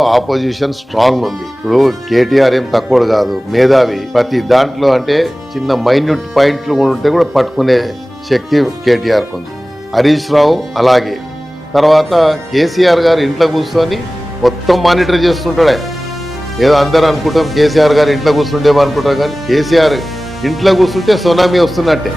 opposition strong ఉంది ఇప్పుడు కేటీఆర్ ఏం తక్కువ కాదు మేధావి ప్రతి దాంట్లో అంటే చిన్న మైన్యూట్ పాయింట్లు ఉంటే కూడా పట్టుకునే శక్తి కేటీఆర్ ఉంది హరీష్ రావు అలాగే తర్వాత కేసీఆర్ గారు ఇంట్లో కూర్చొని మొత్తం మానిటర్ చేస్తుంటాడు ఏదో అందరూ అనుకుంటాం కేసీఆర్ గారు ఇంట్లో కూర్చుండేమో అనుకుంటారు కానీ కేసీఆర్ ఇంట్లో కూర్చుంటే సునామీ వస్తున్నట్టే